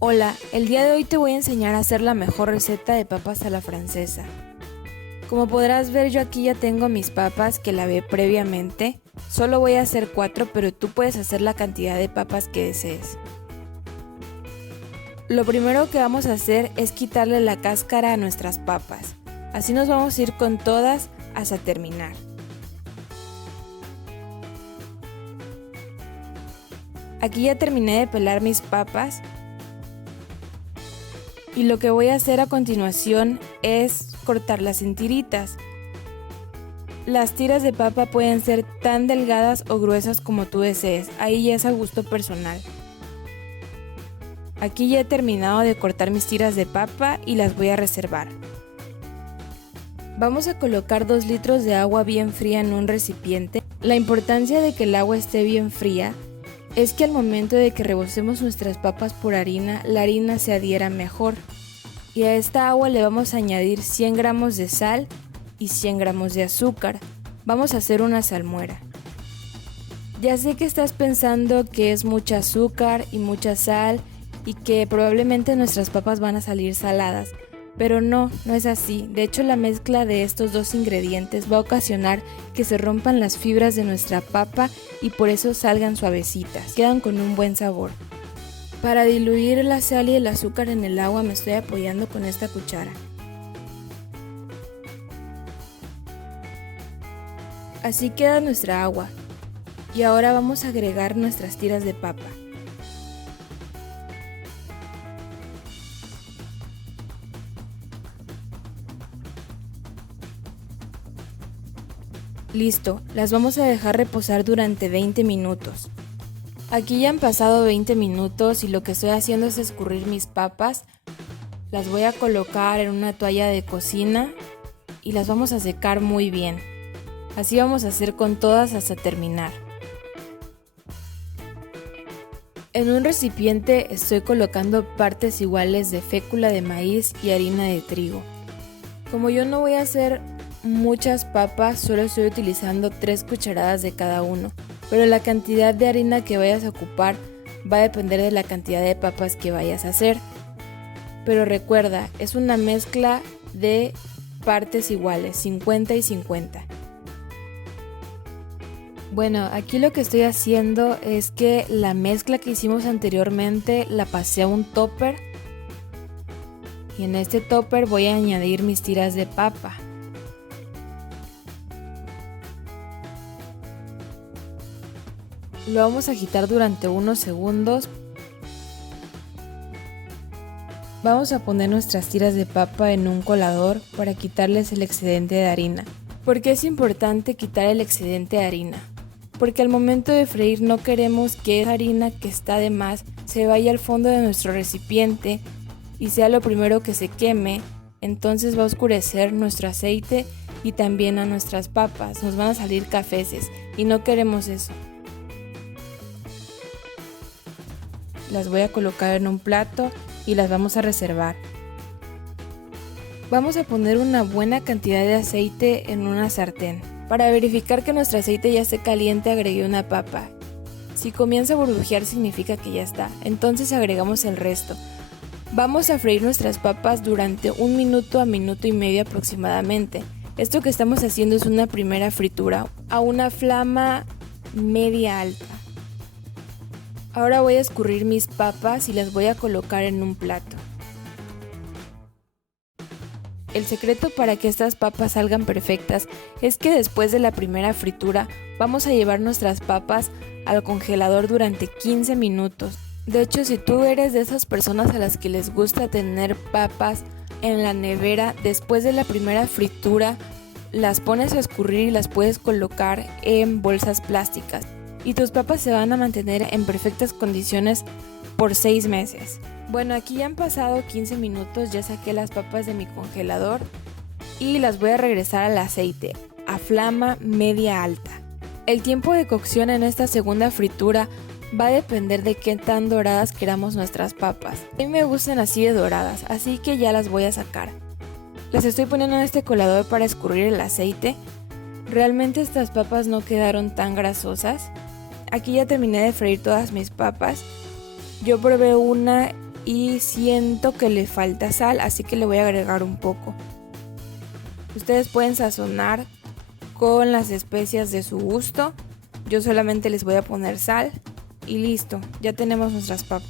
Hola, el día de hoy te voy a enseñar a hacer la mejor receta de papas a la francesa. Como podrás ver, yo aquí ya tengo mis papas que lavé previamente. Solo voy a hacer 4, pero tú puedes hacer la cantidad de papas que desees. Lo primero que vamos a hacer es quitarle la cáscara a nuestras papas. Así nos vamos a ir con todas hasta terminar. Aquí ya terminé de pelar mis papas. Y lo que voy a hacer a continuación es cortarlas en tiritas. Las tiras de papa pueden ser tan delgadas o gruesas como tú desees, ahí ya es a gusto personal. Aquí ya he terminado de cortar mis tiras de papa y las voy a reservar. Vamos a colocar 2 litros de agua bien fría en un recipiente. La importancia de que el agua esté bien fría es que al momento de que rebocemos nuestras papas por harina, la harina se adhiera mejor. Y a esta agua le vamos a añadir 100 gramos de sal y 100 gramos de azúcar. Vamos a hacer una salmuera. Ya sé que estás pensando que es mucha azúcar y mucha sal y que probablemente nuestras papas van a salir saladas, pero no es así. De hecho, la mezcla de estos dos ingredientes va a ocasionar que se rompan las fibras de nuestra papa y por eso salgan suavecitas, quedan con un buen sabor. Para diluir la sal y el azúcar en el agua me estoy apoyando con esta cuchara. Así queda nuestra agua. Y ahora vamos a agregar nuestras tiras de papa. Listo, las vamos a dejar reposar durante 20 minutos. Aquí ya han pasado 20 minutos y lo que estoy haciendo es escurrir mis papas. Las voy a colocar en una toalla de cocina y las vamos a secar muy bien. Así vamos a hacer con todas hasta terminar. En un recipiente estoy colocando partes iguales de fécula de maíz y harina de trigo. Como yo no voy a hacer muchas papas, solo estoy utilizando 3 cucharadas de cada uno, pero la cantidad de harina que vayas a ocupar va a depender de la cantidad de papas que vayas a hacer. Pero recuerda, es una mezcla de partes iguales, 50 y 50. Bueno, aquí lo que estoy haciendo es que la mezcla que hicimos anteriormente la pasé a un topper y en este topper voy a añadir mis tiras de papa. Lo vamos a agitar durante unos segundos. Vamos a poner nuestras tiras de papa en un colador para quitarles el excedente de harina. ¿Por qué es importante quitar el excedente de harina? Porque al momento de freír no queremos que esa harina que está de más se vaya al fondo de nuestro recipiente y sea lo primero que se queme, entonces va a oscurecer nuestro aceite y también a nuestras papas, nos van a salir cafeces y no queremos eso. Las voy a colocar en un plato y las vamos a reservar. Vamos a poner una buena cantidad de aceite en una sartén. Para verificar que nuestro aceite ya esté caliente, agregué una papa. Si comienza a burbujear significa que ya está, entonces agregamos el resto. Vamos a freír nuestras papas durante 1 minuto a minuto y medio aproximadamente. Esto que estamos haciendo es una primera fritura a una flama media alta. Ahora voy a escurrir mis papas y las voy a colocar en un plato. El secreto para que estas papas salgan perfectas es que después de la primera fritura vamos a llevar nuestras papas al congelador durante 15 minutos. De hecho, si tú eres de esas personas a las que les gusta tener papas en la nevera, después de la primera fritura las pones a escurrir y las puedes colocar en bolsas plásticas. Y tus papas se van a mantener en perfectas condiciones por 6 meses. Bueno, aquí ya han pasado 15 minutos, ya saqué las papas de mi congelador y las voy a regresar al aceite a flama media alta. El tiempo de cocción en esta segunda fritura va a depender de qué tan doradas queramos nuestras papas. A mí me gustan así de doradas, así que ya las voy a sacar. Las estoy poniendo en este colador para escurrir el aceite. Realmente estas papas no quedaron tan grasosas. Aquí ya terminé de freír todas mis papas. Yo probé una y siento que le falta sal, así que le voy a agregar un poco. Ustedes pueden sazonar con las especias de su gusto. Yo solamente les voy a poner sal y listo, ya tenemos nuestras papas.